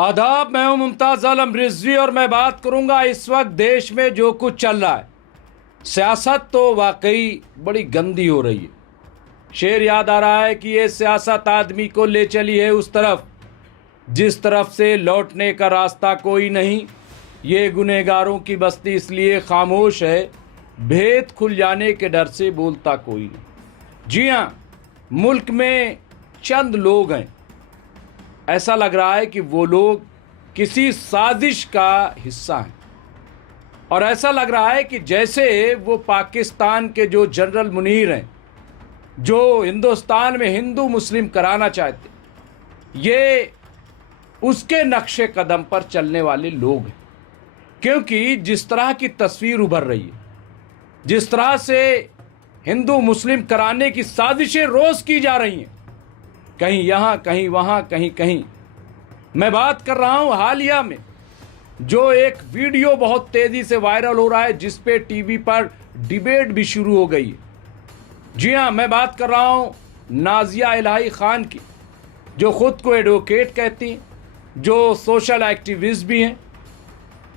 आदाब, मैं हूं मुमताज़ आलम रिजवी और मैं बात करूंगा इस वक्त देश में जो कुछ चल रहा है। सियासत तो वाकई बड़ी गंदी हो रही है। शेर याद आ रहा है कि ये सियासत आदमी को ले चली है उस तरफ जिस तरफ से लौटने का रास्ता कोई नहीं। ये गुनहगारों की बस्ती इसलिए खामोश है, भेद खुल जाने के डर से बोलता कोई नहीं। जी हाँ, मुल्क में चंद लोग हैं, ऐसा लग रहा है कि वो लोग किसी साजिश का हिस्सा हैं और ऐसा लग रहा है कि जैसे वो पाकिस्तान के जो जनरल मुनीर हैं, जो हिंदुस्तान में हिंदू मुस्लिम कराना चाहते, ये उसके नक्शे कदम पर चलने वाले लोग हैं। क्योंकि जिस तरह की तस्वीर उभर रही है, जिस तरह से हिंदू मुस्लिम कराने की साजिशें रोज की जा रही हैं, कहीं यहाँ कहीं वहाँ कहीं कहीं। मैं बात कर रहा हूँ हालिया में जो एक वीडियो बहुत तेज़ी से वायरल हो रहा है जिस पे टीवी पर डिबेट भी शुरू हो गई है। जी हाँ, मैं बात कर रहा हूँ नाजिया इलाही खान की, जो ख़ुद को एडवोकेट कहती हैं, जो सोशल एक्टिविस्ट भी हैं,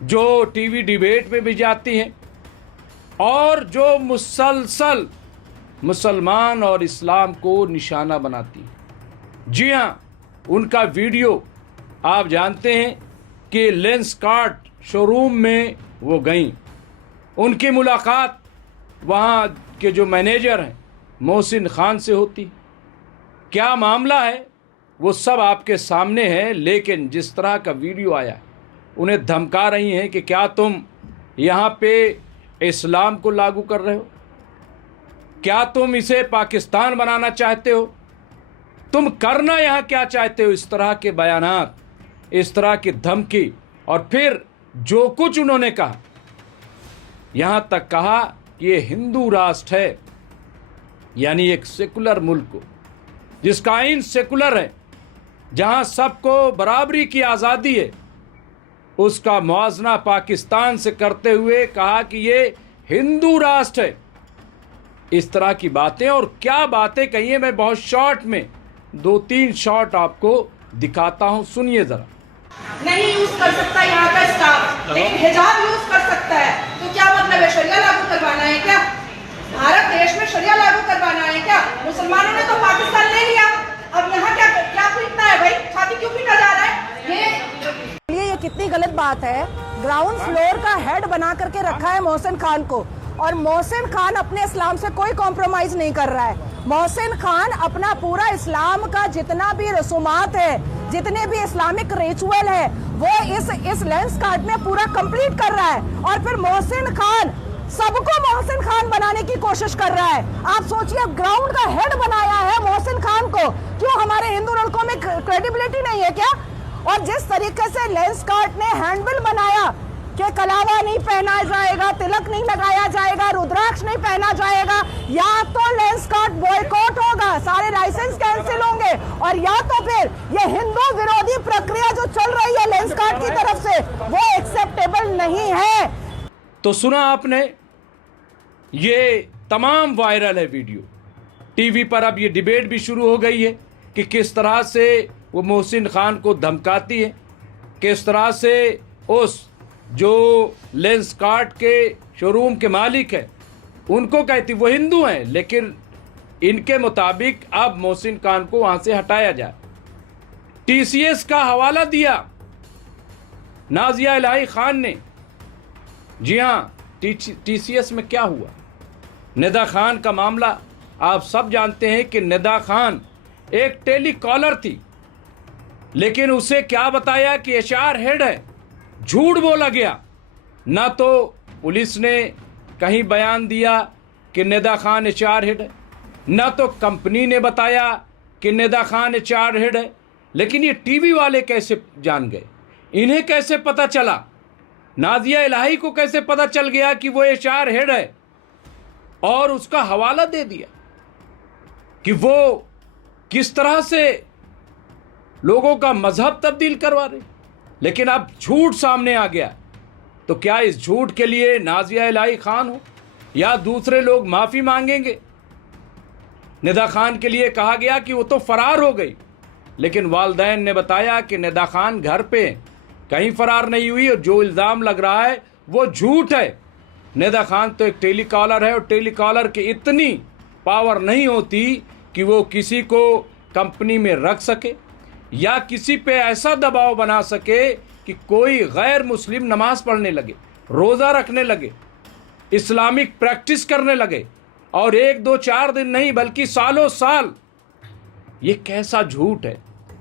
जो टीवी डिबेट में भी जाती हैं और जो मुसलसल मुसलमान और इस्लाम को निशाना बनाती हैं। जी हाँ, उनका वीडियो आप जानते हैं कि लेंसकार्ट शोरूम में वो गईं। उनकी मुलाकात वहाँ के जो मैनेजर हैं मोहसिन खान से होती। क्या मामला है वो सब आपके सामने है, लेकिन जिस तरह का वीडियो आया है, उन्हें धमका रही हैं कि क्या तुम यहाँ पे इस्लाम को लागू कर रहे हो, क्या तुम इसे पाकिस्तान बनाना चाहते हो, तुम करना यहाँ क्या चाहते हो। इस तरह के बयानात, इस तरह की धमकी, और फिर जो कुछ उन्होंने कहा, यहाँ तक कहा कि ये हिंदू राष्ट्र है, यानी एक सेकुलर मुल्क को जिसका आइन सेकुलर है, जहाँ सबको बराबरी की आज़ादी है, उसका मुआवजा पाकिस्तान से करते हुए कहा कि ये हिंदू राष्ट्र है। इस तरह की बातें, और क्या बातें कही है, मैं बहुत शॉर्ट में 2-3 शॉट आपको दिखाता हूं, सुनिए जरा। नहीं यूज कर सकता यहाँ का स्टाफ, लेकिन हिजाब यूज कर सकता है। तो क्या मतलब है, शरिया लागू करवाना है क्या? भारत देश में शरिया लागू करवाना है क्या? मुसलमानों ने तो पाकिस्तान ले लिया, अब यहाँ क्या क्या पीटना है भाई? छाती क्यों पीटा जा रहा है? ये कितनी गलत बात है। ग्राउंड फ्लोर का हेड बना करके रखा है मोहसिन खान को, और मोहसिन खान अपने इस्लाम से कोई कॉम्प्रोमाइज नहीं कर रहा है। मोहसिन खान अपना पूरा इस्लाम का जितना भी रसूमात है, जितने भी इस्लामिक रिचुअल है, वो इस लेंसकार्ट में पूरा कंप्लीट कर रहा है। और फिर मोहसिन खान सबको मोहसिन खान बनाने की कोशिश कर रहा है। आप सोचिए, ग्राउंड का हेड बनाया है मोहसिन खान को। क्यों हमारे हिंदू लड़कों में क्रेडिबिलिटी नहीं है क्या? और जिस तरीके से लेंसकार्ट ने हैंडबिल बनाया कि कलावा नहीं पहना जाएगा, तिलक नहीं लगाया जाएगा, रुद्राक्ष नहीं पहना जाएगा, या तो लेंसकार्ट बॉयकॉट होगा, सारे लाइसेंस कैंसिल होंगे, और या तो फिर ये हिंदू विरोधी प्रक्रिया जो चल रही है लेंसकार्ट की तरफ से, वो एक्सेप्टेबल नहीं है। तो सुना आपने, ये तमाम वायरल है वीडियो। टीवी पर अब ये डिबेट भी शुरू हो गई है कि किस तरह से वो मोहसिन खान को धमकाती है, किस तरह से उस जो लेंसकार्ट के शोरूम के मालिक है उनको कहती वो हिंदू हैं, लेकिन इनके मुताबिक अब मोहसिन खान को वहाँ से हटाया जाए। टीसीएस का हवाला दिया नाजिया इलाही खान ने। जी हाँ, टीसीएस में क्या हुआ? निदा खान का मामला आप सब जानते हैं कि निदा खान एक टेलीकॉलर थी, लेकिन उसे क्या बताया कि एचआर हेड है। झूठ बोला गया। ना तो पुलिस ने कहीं बयान दिया कि निदा खान एचआर हेड है, ना तो कंपनी ने बताया कि निदा खान एचआर हेड है। लेकिन ये टीवी वाले कैसे जान गए? इन्हें कैसे पता चला? नाजिया इलाही को कैसे पता चल गया कि वो एचआर हेड है? और उसका हवाला दे दिया कि वो किस तरह से लोगों का मजहब तब्दील करवा रहे। लेकिन अब झूठ सामने आ गया, तो क्या इस झूठ के लिए नाजिया इलाही खान हो या दूसरे लोग माफ़ी मांगेंगे? निदा खान के लिए कहा गया कि वो तो फरार हो गई, लेकिन वालिदैन ने बताया कि निदा खान घर पे कहीं फरार नहीं हुई और जो इल्ज़ाम लग रहा है वो झूठ है। निदा खान तो एक टेलीकॉलर है और टेलीकॉलर की इतनी पावर नहीं होती कि वो किसी को कंपनी में रख सके या किसी पे ऐसा दबाव बना सके कि कोई गैर मुस्लिम नमाज पढ़ने लगे, रोज़ा रखने लगे, इस्लामिक प्रैक्टिस करने लगे और 1 2 4 दिन नहीं बल्कि सालों साल। ये कैसा झूठ है,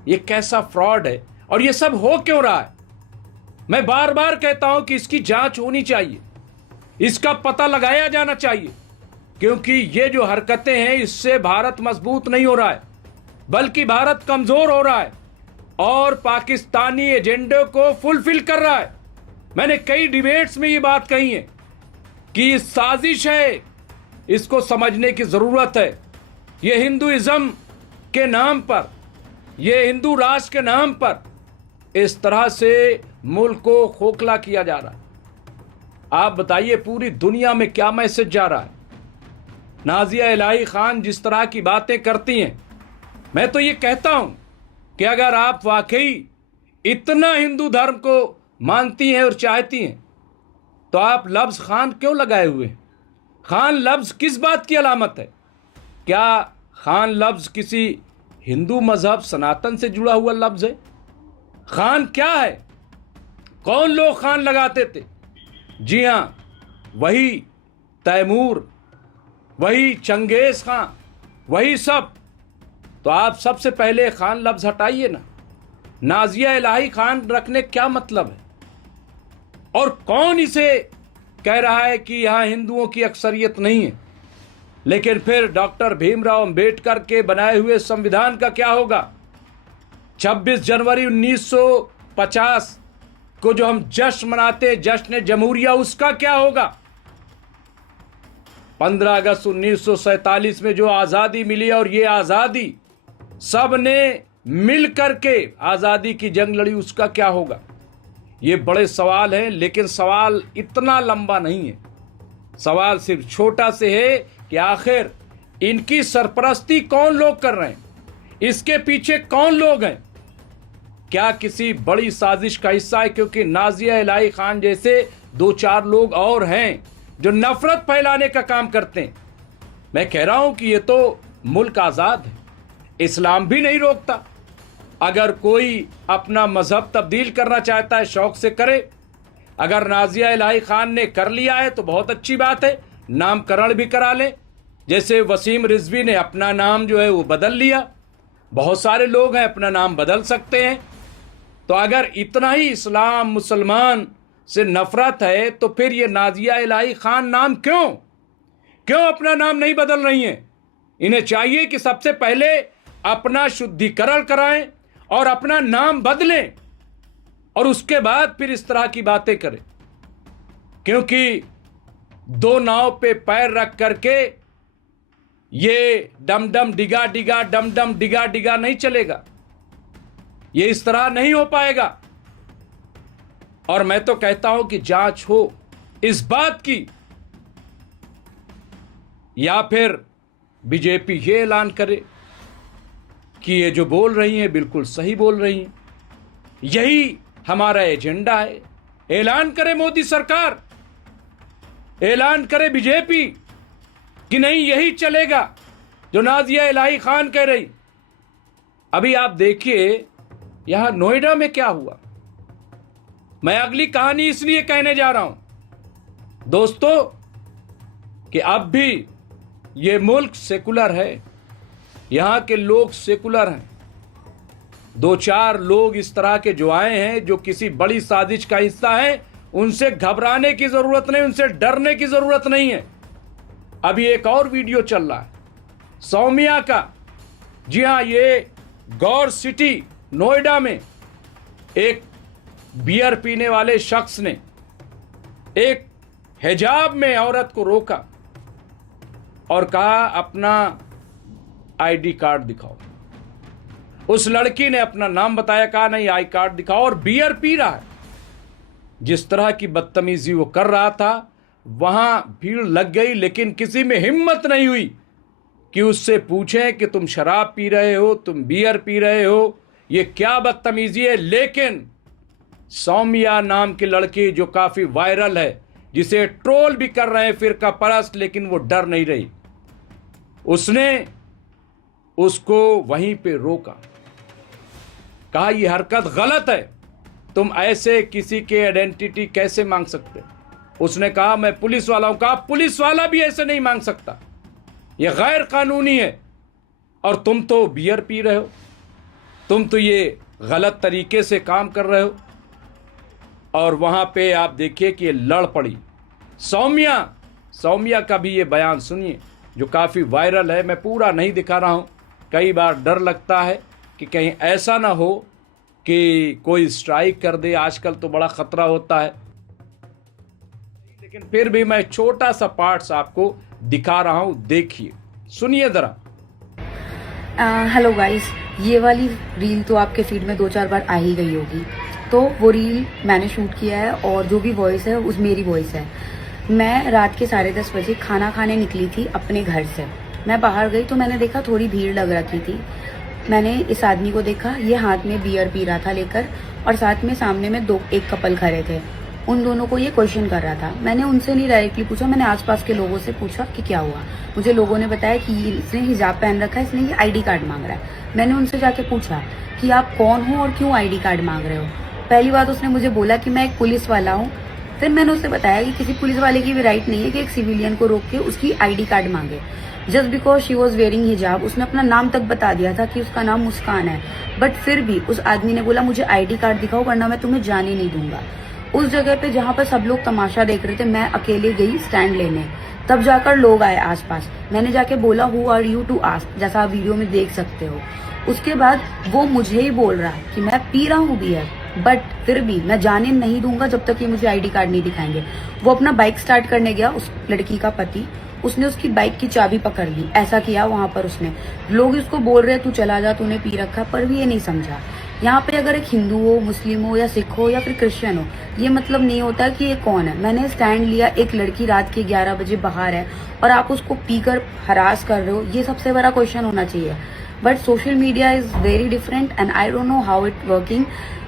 ये कैसा फ्रॉड है और ये सब हो क्यों रहा है? मैं बार बार कहता हूं कि इसकी जांच होनी चाहिए, इसका पता लगाया जाना चाहिए, क्योंकि ये जो हरकतें हैं इससे भारत मजबूत नहीं हो रहा है बल्कि भारत कमजोर हो रहा है और पाकिस्तानी एजेंडे को फुलफिल कर रहा है। मैंने कई डिबेट्स में ये बात कही है कि ये साजिश है, इसको समझने की जरूरत है। ये हिंदुइज्म के नाम पर, ये हिंदू राष्ट्र के नाम पर इस तरह से मुल्क को खोखला किया जा रहा है। आप बताइए पूरी दुनिया में क्या मैसेज जा रहा है? नाजिया इलाही खान जिस तरह की बातें करती हैं, मैं तो ये कहता हूं कि अगर आप वाकई इतना हिंदू धर्म को मानती हैं और चाहती हैं तो आप लफ्ज़ खान क्यों लगाए हुए हैं? खान लफ्ज़ किस बात की अलामत है? क्या खान लफ्ज़ किसी हिंदू मजहब सनातन से जुड़ा हुआ लफ्ज़ है? खान क्या है? कौन लोग खान लगाते थे? जी हां, वही तैमूर, वही चंगेज खान, वही सब। तो आप सबसे पहले खान लफ्ज़ हटाइए ना। नाजिया इलाही खान रखने क्या मतलब है? और कौन इसे कह रहा है कि यहां हिंदुओं की अक्सरियत नहीं है? लेकिन फिर डॉक्टर भीमराव अंबेडकर के बनाए हुए संविधान का क्या होगा? 26 जनवरी 1950 को जो हम जश्न मनाते, जश्न जमहूरिया, उसका क्या होगा? 15 अगस्त 1947 में जो आज़ादी मिली और ये आज़ादी सब ने मिल करके आज़ादी की जंग लड़ी, उसका क्या होगा? ये बड़े सवाल हैं, लेकिन सवाल इतना लंबा नहीं है। सवाल सिर्फ छोटा से है कि आखिर इनकी सरपरस्ती कौन लोग कर रहे हैं, इसके पीछे कौन लोग हैं? क्या किसी बड़ी साजिश का हिस्सा है? क्योंकि नाजिया इलाही खान जैसे 2-4 लोग और हैं जो नफरत फैलाने का काम करते हैं। मैं कह रहा हूं कि ये तो मुल्क आज़ाद है, इस्लाम भी नहीं रोकता। अगर कोई अपना मजहब तब्दील करना चाहता है शौक से करे। अगर नाजिया इलाही खान ने कर लिया है तो बहुत अच्छी बात है, नामकरण भी करा ले। जैसे वसीम रिजवी ने अपना नाम जो है वो बदल लिया, बहुत सारे लोग हैं अपना नाम बदल सकते हैं। तो अगर इतना ही इस्लाम मुसलमान से नफरत है तो फिर ये नाजिया इलाही खान नाम क्यों अपना नाम नहीं बदल रही हैं? इन्हें चाहिए कि सबसे पहले अपना शुद्धिकरण कराएं और अपना नाम बदलें और उसके बाद फिर इस तरह की बातें करें। क्योंकि 2 नाव पे पैर रख करके ये डम डम डिगा डिगा डम डम डिगा डिगा नहीं चलेगा, ये इस तरह नहीं हो पाएगा। और मैं तो कहता हूं कि जांच हो इस बात की, या फिर बीजेपी ये ऐलान करे कि ये जो बोल रही हैं बिल्कुल सही बोल रही हैं, यही हमारा एजेंडा है। ऐलान करे मोदी सरकार, ऐलान करे बीजेपी कि नहीं यही चलेगा जो नाजिया इलाही खान कह रही। अभी आप देखिए यहां नोएडा में क्या हुआ। मैं अगली कहानी इसलिए कहने जा रहा हूं दोस्तों कि अब भी ये मुल्क सेकुलर है, यहां के लोग सेकुलर हैं। 2-4 लोग इस तरह के जो आए हैं जो किसी बड़ी साजिश का हिस्सा हैं, उनसे घबराने की जरूरत नहीं, उनसे डरने की जरूरत नहीं है। अभी एक और वीडियो चल रहा है सौमिया का। जी हां, ये गौर सिटी नोएडा में एक बियर पीने वाले शख्स ने एक हिजाब में औरत को रोका और कहा अपना आईडी कार्ड दिखाओ। उस लड़की ने अपना नाम बताया, कहा नहीं आई कार्ड दिखाओ, और बियर पी रहा है। जिस तरह की बदतमीजी वो कर रहा था वहां भीड़ लग गई, लेकिन किसी में हिम्मत नहीं हुई कि उससे पूछें कि तुम शराब पी रहे हो, तुम बियर पी रहे हो, ये क्या बदतमीजी है। लेकिन सौम्या नाम की लड़की जो काफी वायरल है, जिसे ट्रोल भी कर रहे हैं फिरका परस्त, लेकिन वो डर नहीं रही। उसने उसको वहीं पे रोका, कहा ये हरकत गलत है, तुम ऐसे किसी के आइडेंटिटी कैसे मांग सकते। उसने कहा मैं पुलिस वाला हूं। कहा पुलिस वाला भी ऐसे नहीं मांग सकता, यह गैर कानूनी है। और तुम तो बियर पी रहे हो, तुम तो ये गलत तरीके से काम कर रहे हो। और वहां पे आप देखिए कि ये लड़ पड़ी। सौम्या का भी ये बयान सुनिए जो काफी वायरल है। मैं पूरा नहीं दिखा रहा हूं, कई बार डर लगता है कि कहीं ऐसा ना हो कि कोई स्ट्राइक कर दे, आजकल तो बड़ा खतरा होता है। लेकिन फिर भी मैं छोटा सा पार्ट्स आपको दिखा रहा हूं, देखिए, सुनिए जरा। हेलो गाइस, ये वाली रील तो आपके फीड में 2-4 बार आ ही गई होगी। तो वो रील मैंने शूट किया है और जो भी वॉइस है उस मेरी वॉइस है। मैं रात के 10:30 बजे खाना खाने निकली थी अपने घर से। मैं बाहर गई तो मैंने देखा थोड़ी भीड़ लग रखी थी। मैंने इस आदमी को देखा, ये हाथ में बियर पी रहा था लेकर, और साथ में सामने में एक कपल खड़े थे। उन दोनों को ये क्वेश्चन कर रहा था। मैंने उनसे नहीं डायरेक्टली पूछा, मैंने आसपास के लोगों से पूछा कि क्या हुआ। मुझे लोगों ने बताया कि इसने हिजाब पहन रखा है, इसने ये आईडी कार्ड मांग रहा है। मैंने उनसे जाके पूछा कि आप कौन हो और क्यों आईडी कार्ड मांग रहे हो। पहली बात उसने मुझे बोला कि मैं एक पुलिस वाला हूँ। फिर मैंने उससे बताया कि किसी पुलिस वाले की भी राइट नहीं है कि एक सिविलियन को रोक के उसकी आईडी कार्ड मांगे, just because she was wearing हिजाब। उसने अपना नाम तक बता दिया था कि उसका नाम मुस्कान है, बट फिर भी उस आदमी ने बोला मुझे आईडी कार्ड दिखाओ वरना मैं तुम्हें जाने नहीं दूंगा। उस जगह पे जहाँ पर सब लोग तमाशा देख रहे थे, मैं अकेले गई स्टैंड लेने। तब जाकर लोग आए आसपास। मैंने जाके बोला who are you to ask, जैसा आप वीडियो में देख सकते हो। उसके बाद वो मुझे ही बोल रहा है कि मैं पी रहा हूँ बियर, बट फिर भी मैं जाने नहीं दूंगा जब तक ये मुझे आईडी कार्ड नहीं दिखाएंगे। वो अपना बाइक स्टार्ट करने गया, उस लड़की का पति, उसने उसकी बाइक की चाबी पकड़ ली। ऐसा किया वहां पर उसने। लोग इसको बोल रहे तू चला जा, तूने पी रखा, पर भी ये नहीं समझा। यहाँ पे अगर एक हिंदू हो, मुस्लिम हो या सिख हो या फिर क्रिश्चियन हो, ये मतलब नहीं होता कि ये कौन है। मैंने स्टैंड लिया, एक लड़की रात के 11 बजे बाहर है और आप उसको पीकर हरास कर रहे हो, ये सबसे बड़ा क्वेश्चन होना चाहिए। But social media is very different and I don't know how it working.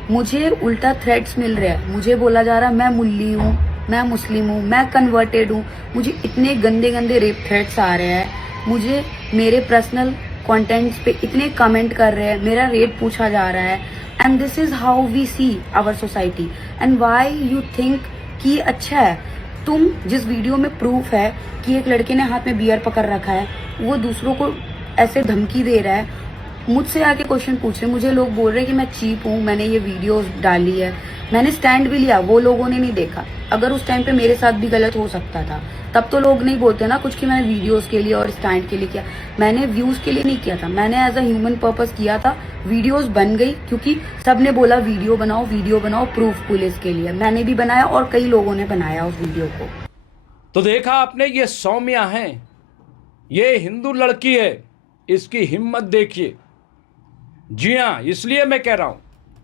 मुझे उल्टा थ्रेट्स मिल रहे हैं। मुझे बोला जा रहा है मैं मुल्ली हूँ, मैं मुस्लिम हूँ, मैं कन्वर्टेड हूँ। मुझे इतने गंदे गंदे रेप थ्रेट्स आ रहे हैं। मुझे मेरे पर्सनल कंटेंट्स पे इतने कमेंट कर रहे हैं, मेरा रेट पूछा जा रहा है। And this is how we see our society and why you think कि अच्छा है। तुम जिस वीडियो में प्रूफ है कि एक लड़के ने हाथ में बियर पकड़ रखा है, वो दूसरों को ऐसे धमकी दे रहा है, मुझसे आके क्वेश्चन पूछ रहे। मुझे लोग बोल रहे हैं कि मैं चीप हूँ, मैंने ये वीडियो डाली है, मैंने स्टैंड भी लिया, वो लोगों ने नहीं देखा। अगर उस टाइम पे मेरे साथ भी गलत हो सकता था, तब तो लोग नहीं बोलते ना कुछ कि मैंने वीडियोस के लिए और स्टैंड के लिए किया। मैंने व्यूज के लिए नहीं किया था, मैंने एज अ ह्यूमन पर्पस किया था। वीडियोस बन गई क्योंकि सबने बोला वीडियो बनाओ प्रूफ पुलिस के लिए। मैंने भी बनाया और कई लोगों ने बनाया उस वीडियो को। तो देखा आपने, ये सौम्या है, ये हिंदू लड़की है, इसकी हिम्मत देखिए। जी हाँ, इसलिए मैं कह रहा हूं,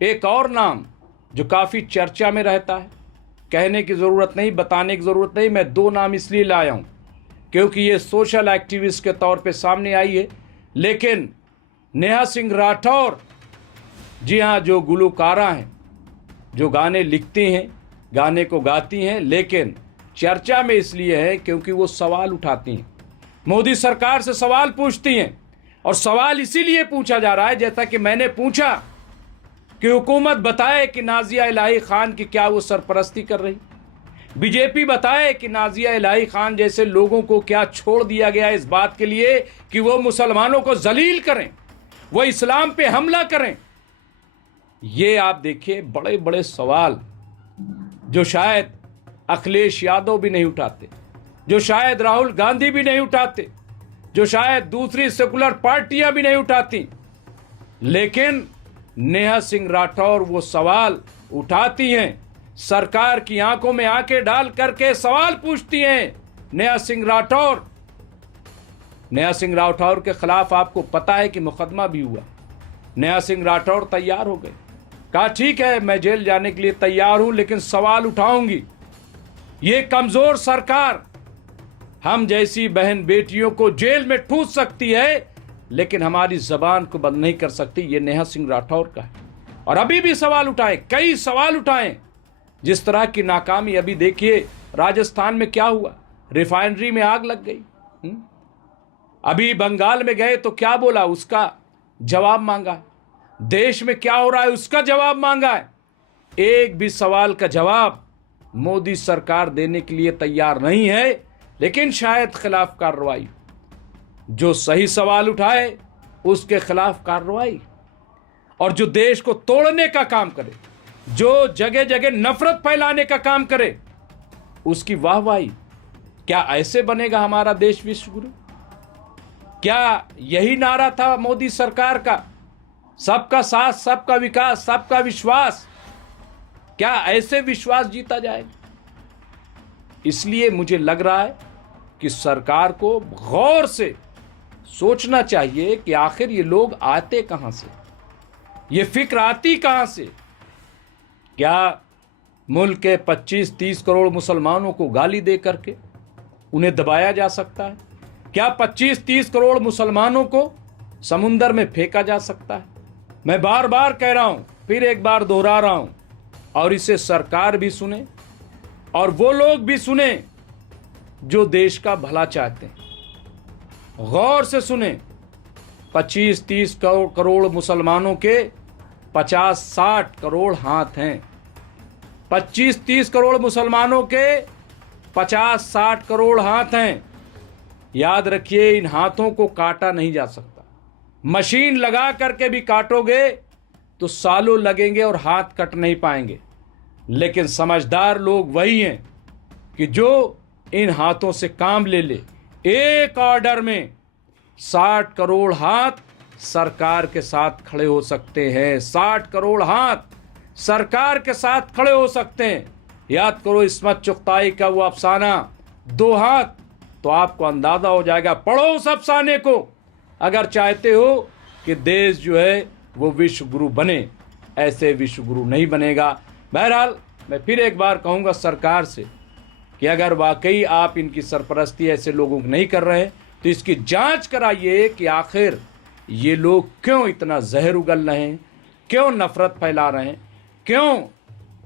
एक और नाम जो काफी चर्चा में रहता है, कहने की जरूरत नहीं, बताने की जरूरत नहीं, मैं 2 नाम इसलिए लाया हूं क्योंकि ये सोशल एक्टिविस्ट के तौर पे सामने आई है। लेकिन नेहा सिंह राठौर, जी हाँ, जो गुलकारा हैं, जो गाने लिखती हैं, गाने को गाती हैं, लेकिन चर्चा में इसलिए है क्योंकि वो सवाल उठाती हैं, मोदी सरकार से सवाल पूछती हैं। और सवाल इसीलिए पूछा जा रहा है, जैसा कि मैंने पूछा कि हुकूमत बताए कि नाजिया इलाही खान की क्या वो सरपरस्ती कर रही, बीजेपी बताए कि नाजिया इलाही खान जैसे लोगों को क्या छोड़ दिया गया इस बात के लिए कि वो मुसलमानों को जलील करें, वो इस्लाम पे हमला करें। ये आप देखिए बड़े बड़े सवाल जो शायद अखिलेश यादव भी नहीं उठाते, जो शायद राहुल गांधी भी नहीं उठाते, जो शायद दूसरी सेकुलर पार्टियां भी नहीं उठाती, लेकिन नेहा सिंह राठौर वो सवाल उठाती हैं। सरकार की आंखों में आंखें डाल करके सवाल पूछती हैं नेहा सिंह राठौर के खिलाफ आपको पता है कि मुकदमा भी हुआ। नेहा सिंह राठौर तैयार हो गए, कहा ठीक है मैं जेल जाने के लिए तैयार हूं, लेकिन सवाल उठाऊंगी। ये कमजोर सरकार हम जैसी बहन बेटियों को जेल में ठूस सकती है, लेकिन हमारी जबान को बंद नहीं कर सकती, ये नेहा सिंह राठौर का है। और अभी भी सवाल उठाए, कई सवाल उठाए। जिस तरह की नाकामी, अभी देखिए राजस्थान में क्या हुआ, रिफाइनरी में आग लग गई। अभी बंगाल में गए तो क्या बोला, उसका जवाब मांगा। देश में क्या हो रहा है उसका जवाब मांगा है। एक भी सवाल का जवाब मोदी सरकार देने के लिए तैयार नहीं है, लेकिन शायद खिलाफ कार्रवाई, जो सही सवाल उठाए उसके खिलाफ कार्रवाई, और जो देश को तोड़ने का काम करे, जो जगह जगह नफरत फैलाने का काम करे, उसकी वाहवाही। क्या ऐसे बनेगा हमारा देश विश्वगुरु? क्या यही नारा था मोदी सरकार का, सबका साथ, सबका विकास, सबका विश्वास? क्या ऐसे विश्वास जीता जाएगा? इसलिए मुझे लग रहा है कि सरकार को गौर से सोचना चाहिए कि आखिर ये लोग आते कहां से, ये फिक्र आती कहां से। क्या मुल्क के 25-30 करोड़ मुसलमानों को गाली दे करके उन्हें दबाया जा सकता है? क्या 25-30 करोड़ मुसलमानों को समुंदर में फेंका जा सकता है? मैं बार बार कह रहा हूं, फिर एक बार दोहरा रहा हूं, और इसे सरकार भी सुने और वो लोग भी सुने जो देश का भला चाहते हैं। गौर से सुने। 25-30 करोड़ मुसलमानों के 50-60 करोड़ हाथ हैं। 25-30 करोड़ मुसलमानों के 50-60 करोड़ हाथ हैं। याद रखिए, इन हाथों को काटा नहीं जा सकता। मशीन लगा करके भी काटोगे तो सालों लगेंगे और हाथ कट नहीं पाएंगे। लेकिन समझदार लोग वही हैं कि जो इन हाथों से काम ले ले। एक ऑर्डर में 60 करोड़ हाथ सरकार के साथ खड़े हो सकते हैं। 60 करोड़ हाथ सरकार के साथ खड़े हो सकते हैं। याद करो इस्मत चुगताई का वो अफसाना, 2 हाथ, तो आपको अंदाजा हो जाएगा। पढ़ो उस अफसाने को अगर चाहते हो कि देश जो है वो विश्व गुरु बने। ऐसे विश्व गुरु नहीं बनेगा। बहरहाल मैं फिर एक बार कहूँगा सरकार से कि अगर वाकई आप इनकी सरपरस्ती ऐसे लोगों को नहीं कर रहे तो इसकी जांच कराइए कि आखिर ये लोग क्यों इतना जहर उगल रहे हैं, क्यों नफरत फैला रहे हैं, क्यों?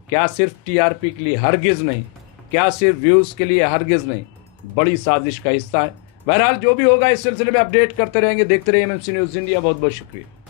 क्या सिर्फ टीआरपी के लिए? हरगिज नहीं। क्या सिर्फ व्यूज़ के लिए? हरगिज नहीं। बड़ी साजिश का हिस्सा है। बहरहाल जो भी होगा इस सिलसिले में अपडेट करते रहेंगे। देखते रहिए एमएमसी न्यूज़ इंडिया। बहुत बहुत शुक्रिया।